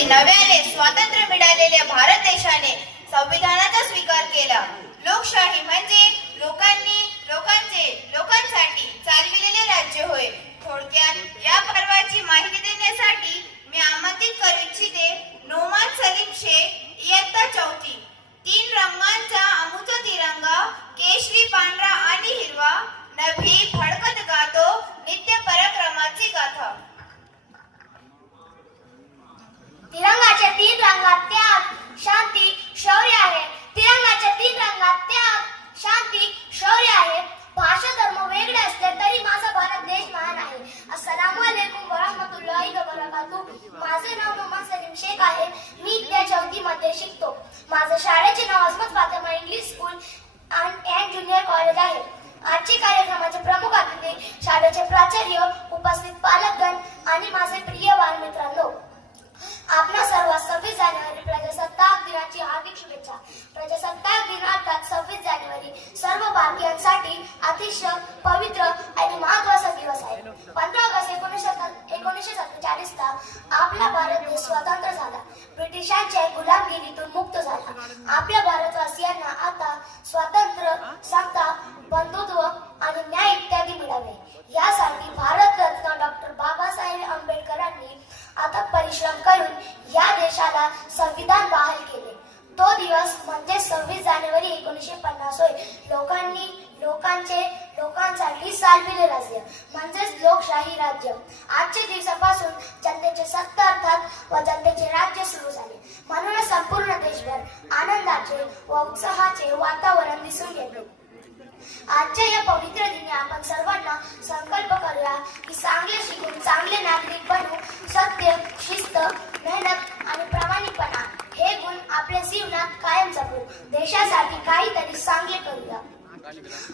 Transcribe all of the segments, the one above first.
रोजी नव्याने स्वातंत्र्य मिळालेल्या भारत देशाने संविधानाचा स्वीकार केला. लोकशाही म्हणजे लोकांसाठी चालविलेले राज्य होय. थोडक्यात या पर्वाची माहिती देण्यासाठी मी आमंत्रित करू इच्छिते नोमान सलीम शेख, इयत्ता 4थी. 3 रंगांचा अमुचा तिरंगा, केशरी, पांढरा आणि हिरवा, नभी फडकत गातो नित्य पराक्रमाची गाथा. तिरंगाच्या 3 रंगात त्याग, शांती, शौर्य आहे. तिरंगाच्या 3 रंगात त्याग, शांती, शौर्य आहे. भाषा धर्म वेगळे असले तरी माझा भारत देश महान आहे. अस्सलामु अलैकुम वरहमतुल्लाहि वबरकातुह. माझे नाव नोमान सलीम शेख आहे. मी इयत्ता 4थी मध्ये शिकतो. माझ्या शाळेचे नाव Azmat Fatima English school and junior college आहे. आजचे कार्यक्रमाचे प्रमुख अतिथी, शाळेचे प्राचार्य, उपस्थित पालकगण आणि माझे प्रिय बालमित्रांनो, आपणा सर्व 26 जानेवारी प्रजासत्ताक दिनाची हार्दिक शुभेच्छा. प्रजासत्ताक दिन अर्थात 26 जानेवारी सर्व भारतीयांसाठी अतिशय पवित्र आणि महत्त्वाचा दिवस आहे. 15 ऑगस्ट 1947 ला आपला भारत देश स्वतंत्र झाला. ब्रिटिशांच्या गुलामगिरीतून मुक्त झाला. आपल्या भारतवासियांना आता स्वातंत्र्य, समता, बंधुत्व आणि न्याय इत्यादी मिळावे. यासाठी भारतरत्न डॉक्टर बाबासाहेब आंबेडकरांनी आता परिश्रम करून या देशाला संविधान बहाल केले. तो दिवस म्हणजे 26 जानेवारी 1950 होय. लोकांसाठी चालविले राज्य म्हणजेच लोकशाही राज्य. आजच्या दिवसापासून जनतेचे सत्ता अर्थात व जनतेचे राज्य सुरू झाले. म्हणूनच संपूर्ण देशभर आनंदाचे व उत्साहाचे वातावरण दिसून येते. आजच्या या पवित्र दिनी आपण सर्वांना संकल्प करूया की चांगले शिकून चांगले नागरिक बनू. सत्य, शिस्त, मेहनत आणि प्रामाणिकपणा हे गुण आपल्या जीवनात कायम जपू. देशासाठी काहीतरी चांगले करूया.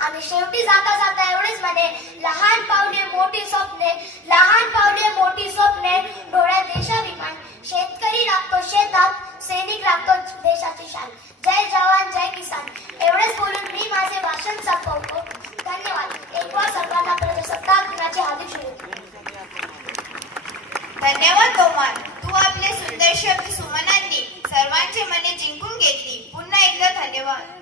आणि शेवटी जाता जाता एवढेच म्हणे, लहान पावले मोठी स्वप्ने, लहान पावले मोठी स्वप्ने, डोळ्यात देशाभिमान. शेतकरी लागतो शेतात, सैनिक लागतो देशाची शान. जय जवान जय किसान. एवढेच बोलून मी माझे भाषण संपवतो. धन्यवाद. एकवार सर्वांना प्रजासत्ताक दिनाची हार्दिक शुभेच्छा. धन्यवाद नोमान. तू आपले सुंदर शब्द सुमनांनी सर्वांचे मने जिंकून घेतली. पुन्हा एकदा धन्यवाद.